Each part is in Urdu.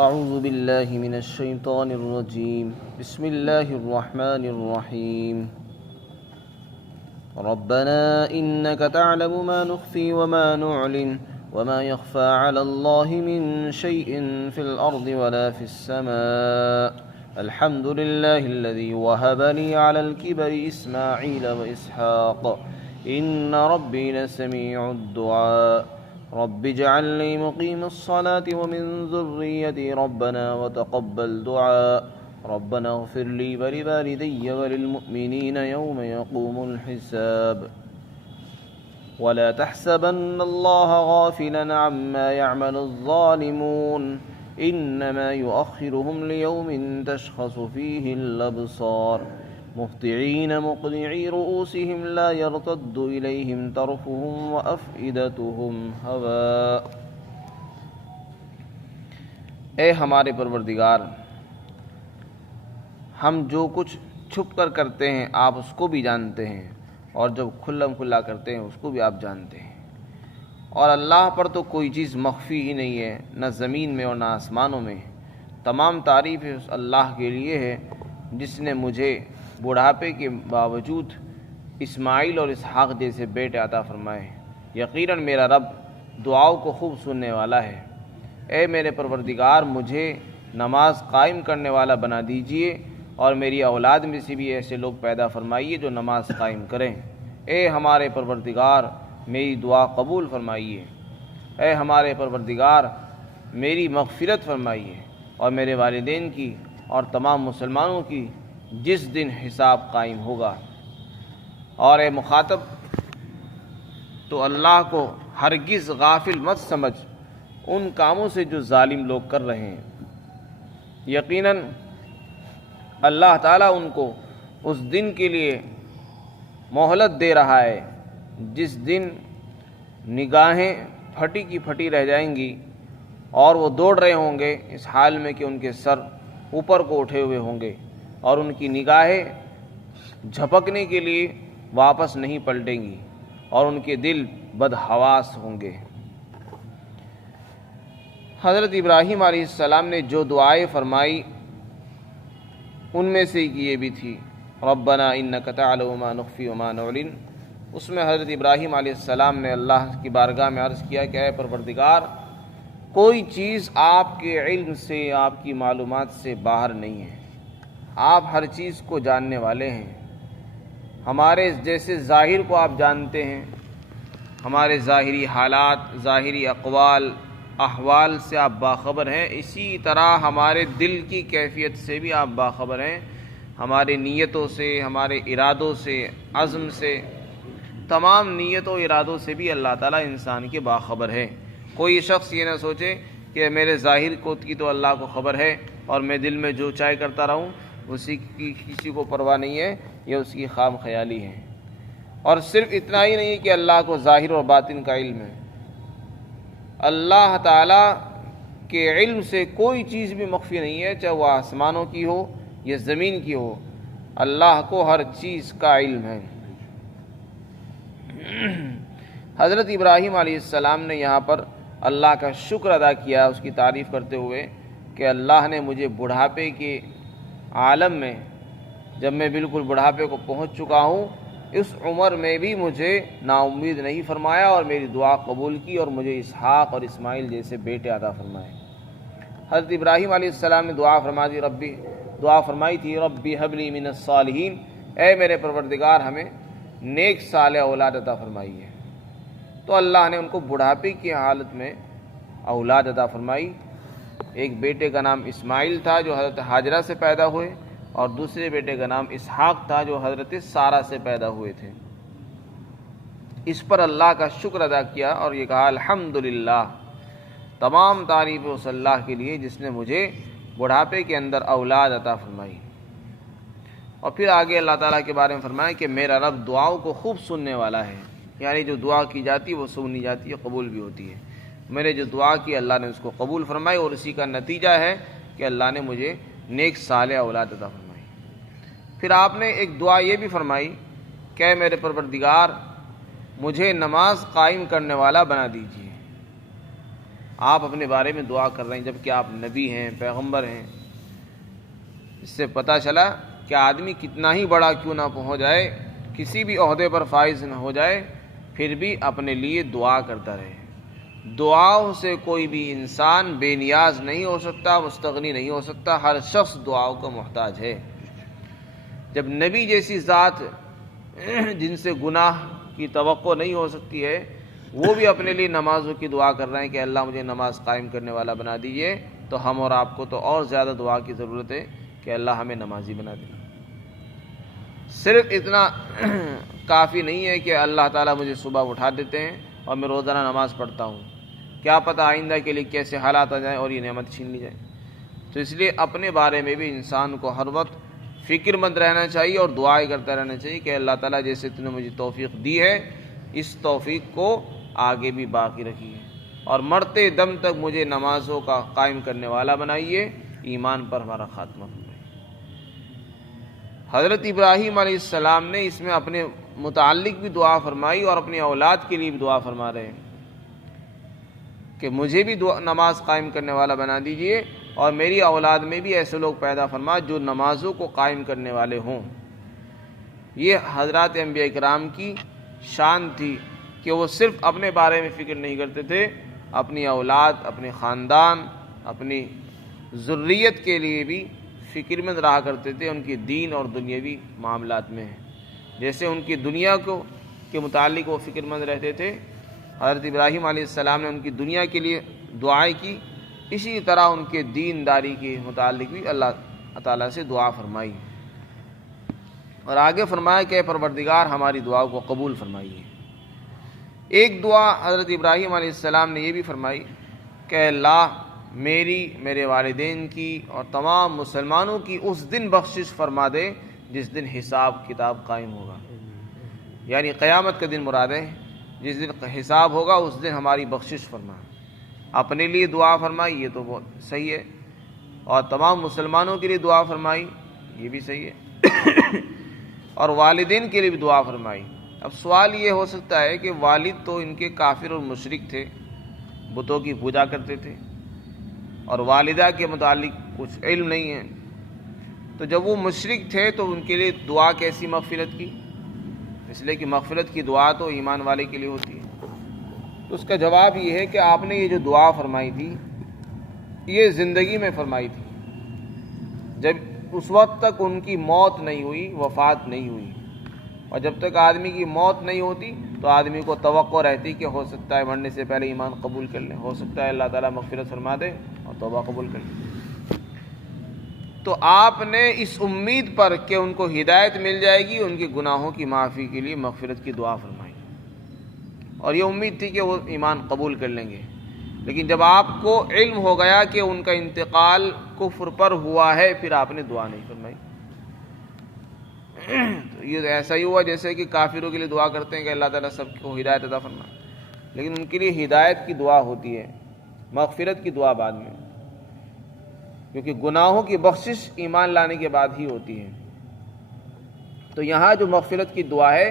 اعوذ باللہ من الشیطان الرجیم بسم اللہ الرحمن الرحیم ربنا انك تعلم ما نخفي وما نعلن وما يخفى على الله من شيء في الأرض ولا في السماء الحمد لله الذي وهب لي على الكبر إسماعيل وإسحاق إن ربي لسميع الدعاء رب اجعلني مقيم الصلاة ومن ذريتي ربنا وتقبل دعاء ربنا اغفر لي ولوالدي وللمؤمنين يوم يقوم الحساب ولا تحسبن الله غافلا عما يعمل الظالمون إنما يؤخرهم ليوم تشخص فيه الأبصار مهطعين مقنعي رؤوسهم لا يرتد إليهم طرفهم وأفئدتهم هواء۔ اے ہمارے پروردگار، ہم جو کچھ چھپ کر کرتے ہیں آپ اس کو بھی جانتے ہیں، اور جب کھلم کھلا کرتے ہیں اس کو بھی آپ جانتے ہیں، اور اللہ پر تو کوئی چیز مخفی ہی نہیں ہے، نہ زمین میں اور نہ آسمانوں میں۔ تمام تعریف اس اللہ کے لیے ہے جس نے مجھے بڑھاپے کے باوجود اسماعیل اور اسحاق جیسے بیٹے عطا فرمائے۔ یقیناً میرا رب دعاؤں کو خوب سننے والا ہے۔ اے میرے پروردگار، مجھے نماز قائم کرنے والا بنا دیجئے، اور میری اولاد میں سے بھی ایسے لوگ پیدا فرمائیے جو نماز قائم کریں۔ اے ہمارے پروردگار، میری دعا قبول فرمائیے۔ اے ہمارے پروردگار، میری مغفرت فرمائیے، اور میرے والدین کی اور تمام مسلمانوں کی جس دن حساب قائم ہوگا۔ اور اے مخاطب، تو اللہ کو ہرگز غافل مت سمجھ ان کاموں سے جو ظالم لوگ کر رہے ہیں۔ یقیناً اللہ تعالیٰ ان کو اس دن کے لیے مہلت دے رہا ہے جس دن نگاہیں پھٹی کی پھٹی رہ جائیں گی، اور وہ دوڑ رہے ہوں گے اس حال میں کہ ان کے سر اوپر کو اٹھے ہوئے ہوں گے، اور ان کی نگاہیں جھپکنے کے لیے واپس نہیں پلٹیں گی، اور ان کے دل بدحواس ہوں گے۔ حضرت ابراہیم علیہ السلام نے جو دعائیں فرمائی ان میں سے یہ بھی تھی، ربنا انک تعلم ما نخفی وما نعلن۔ اس میں حضرت ابراہیم علیہ السلام نے اللہ کی بارگاہ میں عرض کیا کہ اے پروردگار، کوئی چیز آپ کے علم سے، آپ کی معلومات سے باہر نہیں ہے، آپ ہر چیز کو جاننے والے ہیں۔ ہمارے جیسے ظاہر کو آپ جانتے ہیں، ہمارے ظاہری حالات، ظاہری اقوال، احوال سے آپ باخبر ہیں، اسی طرح ہمارے دل کی کیفیت سے بھی آپ باخبر ہیں، ہمارے نیتوں سے، ہمارے ارادوں سے، عزم سے، تمام نیتوں ارادوں سے بھی اللہ تعالیٰ انسان کے باخبر ہے۔ کوئی شخص یہ نہ سوچے کہ میرے ظاہر کی تو اللہ کو خبر ہے، اور میں دل میں جو چاہے کرتا رہوں، اسی کی کسی کو پرواہ نہیں ہے، یہ اس کی خام خیالی ہے۔ اور صرف اتنا ہی نہیں کہ اللہ کو ظاہر اور باطن کا علم ہے، اللہ تعالیٰ کے علم سے کوئی چیز بھی مخفی نہیں ہے، چاہے وہ آسمانوں کی ہو یا زمین کی ہو، اللہ کو ہر چیز کا علم ہے۔ حضرت ابراہیم علیہ السلام نے یہاں پر اللہ کا شکر ادا کیا اس کی تعریف کرتے ہوئے کہ اللہ نے مجھے بڑھاپے کے عالم میں، جب میں بالکل بڑھاپے کو پہنچ چکا ہوں، اس عمر میں بھی مجھے نا امید نہیں فرمایا، اور میری دعا قبول کی، اور مجھے اسحاق اور اسماعیل جیسے بیٹے عطا فرمائے۔ حضرت ابراہیم علیہ السلام نے دعا فرمائی تھی ربی ہب لی من الصالحین، اے میرے پروردگار ہمیں نیک صالح اولاد عطا فرمائی ہے۔ تو اللہ نے ان کو بڑھاپے کی حالت میں اولاد عطا فرمائی۔ ایک بیٹے کا نام اسماعیل تھا جو حضرت ہاجرہ سے پیدا ہوئے، اور دوسرے بیٹے کا نام اسحاق تھا جو حضرت سارہ سے پیدا ہوئے تھے۔ اس پر اللہ کا شکر ادا کیا اور یہ کہا الحمدللہ، تمام تعریف اس اللہ کے لیے جس نے مجھے بڑھاپے کے اندر اولاد عطا فرمائی۔ اور پھر آگے اللہ تعالیٰ کے بارے میں فرمایا کہ میرا رب دعاؤں کو خوب سننے والا ہے، یعنی جو دعا کی جاتی ہے وہ سنی جاتی ہے، قبول بھی ہوتی ہے۔ میں نے جو دعا کی اللہ نے اس کو قبول فرمائی، اور اسی کا نتیجہ ہے کہ اللہ نے مجھے نیک صالح اولاد عطا فرمائی۔ پھر آپ نے ایک دعا یہ بھی فرمائی کہ اے میرے پروردگار، مجھے نماز قائم کرنے والا بنا دیجیے۔ آپ اپنے بارے میں دعا کر رہے ہیں جبکہ آپ نبی ہیں، پیغمبر ہیں۔ اس سے پتہ چلا کہ آدمی کتنا ہی بڑا کیوں نہ ہو جائے، کسی بھی عہدے پر فائز نہ ہو جائے، پھر بھی اپنے لیے دعا کرتا رہے۔ دعاؤں سے کوئی بھی انسان بے نیاز نہیں ہو سکتا، مستغنی نہیں ہو سکتا، ہر شخص دعاؤں کا محتاج ہے۔ جب نبی جیسی ذات جن سے گناہ کی توقع نہیں ہو سکتی ہے، وہ بھی اپنے لیے نمازوں کی دعا کر رہے ہیں کہ اللہ مجھے نماز قائم کرنے والا بنا دیجئے، تو ہم اور آپ کو تو اور زیادہ دعا کی ضرورت ہے کہ اللہ ہمیں نمازی بنا دے۔ صرف اتنا کافی نہیں ہے کہ اللہ تعالیٰ مجھے صبح اٹھا دیتے ہیں اور میں روزانہ نماز پڑھتا ہوں، کیا پتہ آئندہ کے لیے کیسے حالات آ جائیں اور یہ نعمت چھین لی جائے۔ تو اس لیے اپنے بارے میں بھی انسان کو ہر وقت فکر مند رہنا چاہیے اور دعائیں کرتا رہنا چاہیے کہ اللہ تعالیٰ جیسے تم نے مجھے توفیق دی ہے، اس توفیق کو آگے بھی باقی رکھیے اور مرتے دم تک مجھے نمازوں کا قائم کرنے والا بنائیے، ایمان پر ہمارا خاتمہ فرمائیے۔ حضرت ابراہیم علیہ السلام نے اس میں اپنے متعلق بھی دعا فرمائی اور اپنی اولاد کے لیے بھی دعا فرما رہے ہیں کہ مجھے بھی نماز قائم کرنے والا بنا دیجئے اور میری اولاد میں بھی ایسے لوگ پیدا فرما جو نمازوں کو قائم کرنے والے ہوں۔ یہ حضرات انبیاء کرام کی شان تھی کہ وہ صرف اپنے بارے میں فکر نہیں کرتے تھے، اپنی اولاد، اپنے خاندان، اپنی ذریت کے لیے بھی فکر مند رہا کرتے تھے، ان کی دین اور دنیاوی معاملات میں جیسے ان کی دنیا کے متعلق وہ فکر مند رہتے تھے، حضرت ابراہیم علیہ السلام نے ان کی دنیا کے لیے دعائیں کی، اسی طرح ان کے دین داری کے متعلق بھی اللہ تعالیٰ سے دعا فرمائی اور آگے فرمایا کہ اے پروردگار ہماری دعا کو قبول فرمائیے۔ ایک دعا حضرت ابراہیم علیہ السلام نے یہ بھی فرمائی کہ اے اللہ میری، میرے والدین کی اور تمام مسلمانوں کی اس دن بخشش فرما دے جس دن حساب کتاب قائم ہوگا، یعنی قیامت کا دن مراد ہے، جس دن حساب ہوگا اس دن ہماری بخشش فرما۔ اپنے لیے دعا فرمائی، یہ تو بہت صحیح ہے، اور تمام مسلمانوں کے لیے دعا فرمائی، یہ بھی صحیح ہے، اور والدین کے لیے بھی دعا فرمائی۔ اب سوال یہ ہو سکتا ہے کہ والد تو ان کے کافر اور مشرک تھے، بتوں کی پوجا کرتے تھے اور والدہ کے متعلق کچھ علم نہیں ہے، تو جب وہ مشرک تھے تو ان کے لیے دعا کیسی مغفرت کی؟ اس لیے کہ مغفرت کی دعا تو ایمان والے کے لیے ہوتی ہے۔ تو اس کا جواب یہ ہے کہ آپ نے یہ جو دعا فرمائی تھی یہ زندگی میں فرمائی تھی، جب اس وقت تک ان کی موت نہیں ہوئی، وفات نہیں ہوئی، اور جب تک آدمی کی موت نہیں ہوتی تو آدمی کو توقع رہتی کہ ہو سکتا ہے مرنے سے پہلے ایمان قبول کر لیں، ہو سکتا ہے اللہ تعالیٰ مغفرت فرما دے اور توبہ قبول کر لیں۔ تو آپ نے اس امید پر کہ ان کو ہدایت مل جائے گی، ان کے گناہوں کی معافی کے لیے مغفرت کی دعا فرمائی، اور یہ امید تھی کہ وہ ایمان قبول کر لیں گے۔ لیکن جب آپ کو علم ہو گیا کہ ان کا انتقال کفر پر ہوا ہے، پھر آپ نے دعا نہیں فرمائی۔ تو یہ ایسا ہی ہوا جیسے کہ کافروں کے لیے دعا کرتے ہیں کہ اللہ تعالیٰ سب کو ہدایت عطا فرما، لیکن ان کے لیے ہدایت کی دعا ہوتی ہے، مغفرت کی دعا بعد میں، کیونکہ گناہوں کی بخشش ایمان لانے کے بعد ہی ہوتی ہے۔ تو یہاں جو مغفرت کی دعا ہے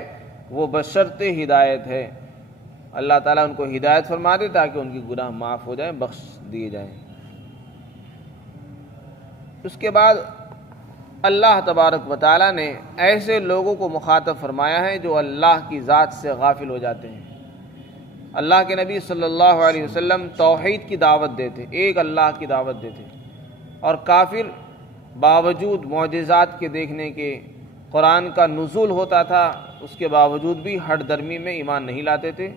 وہ بشرط ہدایت ہے، اللہ تعالیٰ ان کو ہدایت فرما دے تاکہ ان کی گناہ معاف ہو جائیں، بخش دیے جائیں۔ اس کے بعد اللہ تبارک و تعالیٰ نے ایسے لوگوں کو مخاطب فرمایا ہے جو اللہ کی ذات سے غافل ہو جاتے ہیں۔ اللہ کے نبی صلی اللہ علیہ وسلم توحید کی دعوت دیتے، ایک اللہ کی دعوت دیتے، اور کافر باوجود معجزات کے دیکھنے کے، قرآن کا نزول ہوتا تھا اس کے باوجود بھی ہٹ درمی میں ایمان نہیں لاتے تھے،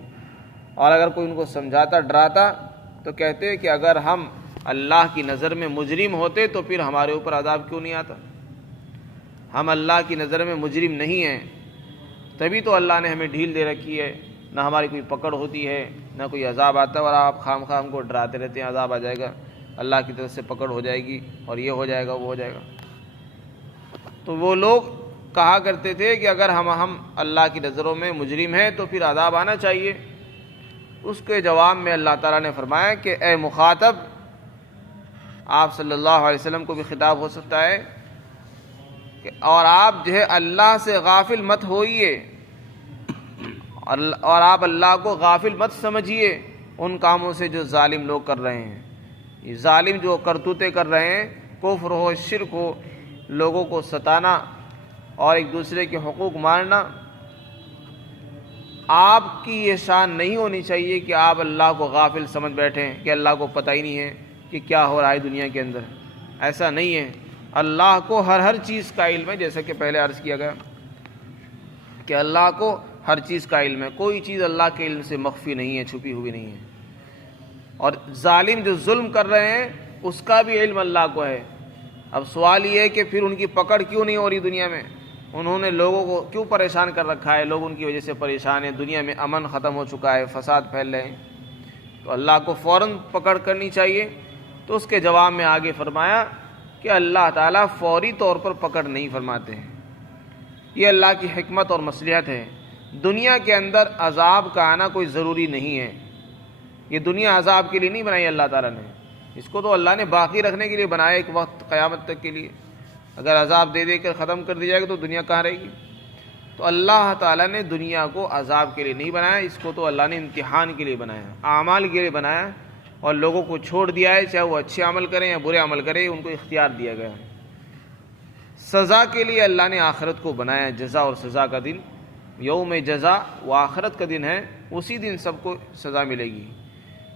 اور اگر کوئی ان کو سمجھاتا ڈراتا تو کہتے کہ اگر ہم اللہ کی نظر میں مجرم ہوتے تو پھر ہمارے اوپر عذاب کیوں نہیں آتا؟ ہم اللہ کی نظر میں مجرم نہیں ہیں، تبھی تو اللہ نے ہمیں ڈھیل دے رکھی ہے، نہ ہماری کوئی پکڑ ہوتی ہے نہ کوئی عذاب آتا، اور آپ خام خام کو ڈراتے رہتے ہیں عذاب آ جائے گا، اللہ کی طرف سے پکڑ ہو جائے گی اور یہ ہو جائے گا وہ ہو جائے گا۔ تو وہ لوگ کہا کرتے تھے کہ اگر ہم اللہ کی نظروں میں مجرم ہیں تو پھر عذاب آنا چاہیے۔ اس کے جواب میں اللہ تعالیٰ نے فرمایا کہ اے مخاطب، آپ صلی اللہ علیہ وسلم کو بھی خطاب ہو سکتا ہے کہ اور آپ جو ہے اللہ سے غافل مت ہوئیے، اور آپ اللہ کو غافل مت سمجھیے، ان کاموں سے جو ظالم لوگ کر رہے ہیں. یہ ظالم جو کرتوتیں کر رہے ہیں، کفر ہو، شرک ہو، لوگوں کو ستانا اور ایک دوسرے کے حقوق مارنا، آپ کی یہ شان نہیں ہونی چاہیے کہ آپ اللہ کو غافل سمجھ بیٹھیں کہ اللہ کو پتہ ہی نہیں ہے کہ کیا ہو رہا ہے دنیا کے اندر. ایسا نہیں ہے. اللہ کو ہر چیز کا علم ہے، جیسا کہ پہلے عرض کیا گیا کہ اللہ کو ہر چیز کا علم ہے. کوئی چیز اللہ کے علم سے مخفی نہیں ہے، چھپی ہوئی نہیں ہے. اور ظالم جو ظلم کر رہے ہیں اس کا بھی علم اللہ کو ہے. اب سوال یہ ہے کہ پھر ان کی پکڑ کیوں نہیں ہو رہی دنیا میں؟ انہوں نے لوگوں کو کیوں پریشان کر رکھا ہے؟ لوگ ان کی وجہ سے پریشان ہیں، دنیا میں امن ختم ہو چکا ہے، فساد پھیل رہے ہیں. تو اللہ کو فوراً پکڑ کرنی چاہیے. تو اس کے جواب میں آگے فرمایا کہ اللہ تعالیٰ فوری طور پر پکڑ نہیں فرماتے ہیں. یہ اللہ کی حکمت اور مصلحت ہے. دنیا کے اندر عذاب کا آنا کوئی ضروری نہیں ہے. یہ دنیا عذاب کے لیے نہیں بنائی اللہ تعالیٰ نے. اس کو تو اللہ نے باقی رکھنے کے لیے بنایا، ایک وقت قیامت تک کے لیے. اگر عذاب دے کر ختم کر دی جائے گا تو دنیا کہاں رہے گی؟ تو اللہ تعالیٰ نے دنیا کو عذاب کے لیے نہیں بنایا، اس کو تو اللہ نے امتحان کے لیے بنایا، اعمال کے لیے بنایا. اور لوگوں کو چھوڑ دیا ہے، چاہے وہ اچھے عمل کریں یا برے عمل کریں، ان کو اختیار دیا گیا ہے. سزا کے لیے اللہ نے آخرت کو بنایا، جزا اور سزا کا دن، یوم جزا وہ آخرت کا دن ہے. اسی دن سب کو سزا ملے گی.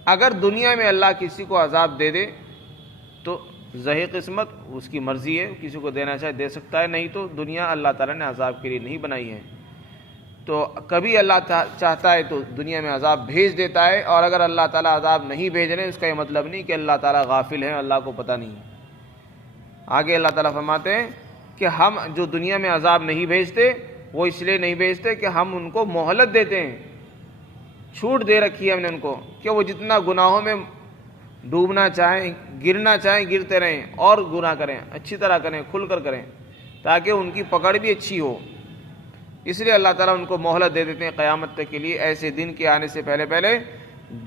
اگر دنیا میں اللہ کسی کو عذاب دے دے تو ذی قسمت، اس کی مرضی ہے، کسی کو دینا چاہے دے سکتا ہے، نہیں تو دنیا اللہ تعالیٰ نے عذاب کے لیے نہیں بنائی ہے. تو کبھی اللہ چاہتا ہے تو دنیا میں عذاب بھیج دیتا ہے، اور اگر اللہ تعالیٰ عذاب نہیں بھیج رہے اس کا یہ مطلب نہیں کہ اللہ تعالیٰ غافل ہے، اللہ کو پتہ نہیں ہے. آگے اللہ تعالیٰ فرماتے ہیں کہ ہم جو دنیا میں عذاب نہیں بھیجتے وہ اس لیے نہیں بھیجتے کہ ہم ان کو مہلت دیتے ہیں، چھوٹ دے رکھی ہے ہم نے ان کو کہ وہ جتنا گناہوں میں ڈوبنا چاہیں، گرنا چاہیں، گرتے رہیں، اور گناہ کریں، اچھی طرح کریں، کھل کر کریں، تاکہ ان کی پکڑ بھی اچھی ہو. اس لیے اللہ تعالیٰ ان کو مہلت دے دیتے ہیں قیامت تک کے لیے، ایسے دن کے آنے سے پہلے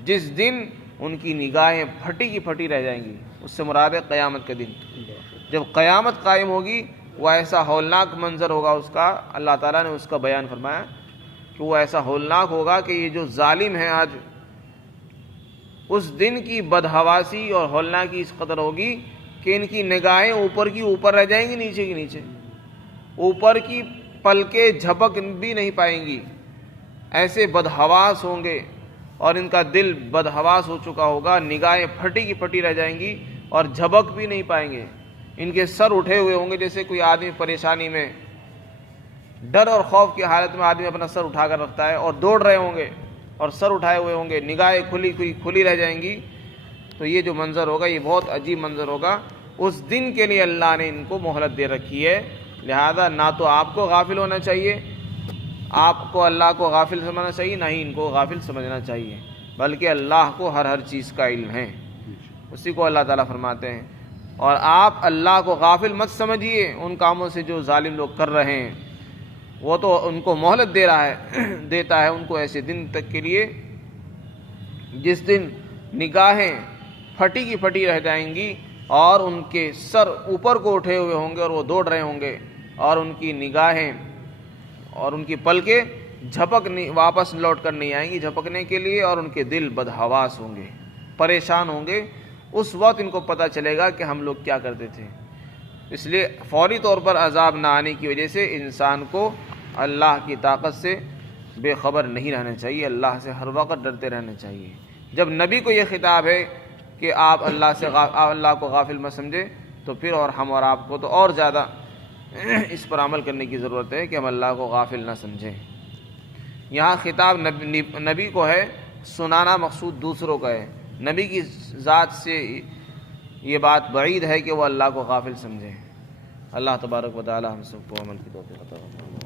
جس دن ان کی نگاہیں پھٹی کی پھٹی رہ جائیں گی. اس سے مراد ہے قیامت کا دن. جب قیامت قائم ہوگی وہ ایسا ہولناک منظر ہوگا اس کا. اللہ تعالیٰ نے اس کا بیان فرمایا کہ وہ ایسا ہولناک ہوگا کہ یہ جو ظالم ہیں آج، اس دن کی بدحواسی اور ہولناکی اس قدر ہوگی کہ ان کی نگاہیں اوپر کی اوپر رہ جائیں گی، نیچے کی نیچے، اوپر کی پلکیں جھپک بھی نہیں پائیں گی. ایسے بدحواس ہوں گے اور ان کا دل بدحواس ہو چکا ہوگا، نگاہیں پھٹی کی پھٹی رہ جائیں گی اور جھپک بھی نہیں پائیں گے. ان کے سر اٹھے ہوئے ہوں گے، جیسے کوئی آدمی پریشانی میں، ڈر اور خوف کی حالت میں آدمی اپنا سر اٹھا کر رکھتا ہے، اور دوڑ رہے ہوں گے اور سر اٹھائے ہوئے ہوں گے، نگاہیں کھلی رہ جائیں گی. تو یہ جو منظر ہوگا یہ بہت عجیب منظر ہوگا. اس دن کے لیے اللہ نے ان کو مہلت دے رکھی ہے. لہذا نہ تو آپ کو غافل ہونا چاہیے، آپ کو اللہ کو غافل سمجھنا چاہیے، نہ ہی ان کو غافل سمجھنا چاہیے، بلکہ اللہ کو ہر چیز کا علم ہے. اسی کو اللہ تعالیٰ فرماتے ہیں. اور آپ اللہ کو غافل مت سمجھیے ان کاموں سے جو ظالم لوگ کر رہے ہیں. وہ تو ان کو مہلت دیتا ہے ان کو ایسے دن تک کے لیے جس دن نگاہیں پھٹی کی پھٹی رہ جائیں گی اور ان کے سر اوپر کو اٹھے ہوئے ہوں گے اور وہ دوڑ رہے ہوں گے، اور ان کی نگاہیں اور ان کی پلکیں واپس لوٹ کر نہیں آئیں گی جھپکنے کے لیے، اور ان کے دل بدحواس ہوں گے، پریشان ہوں گے. اس وقت ان کو پتہ چلے گا کہ ہم لوگ کیا کرتے تھے. اس لیے فوری طور پر عذاب نہ آنے کی وجہ سے انسان کو اللہ کی طاقت سے بے خبر نہیں رہنا چاہیے، اللہ سے ہر وقت ڈرتے رہنا چاہیے. جب نبی کو یہ خطاب ہے کہ آپ اللہ کو غافل مت سمجھے، تو پھر اور ہم اور آپ کو تو اور زیادہ اس پر عمل کرنے کی ضرورت ہے کہ ہم اللہ کو غافل نہ سمجھیں. یہاں خطاب نبی کو ہے، سنانا مقصود دوسروں کا ہے. نبی کی ذات سے یہ بات بعید ہے کہ وہ اللہ کو غافل سمجھے. اللہ تبارک و تعالی ہم سب کو عمل کی توفیق عطا فرمائے.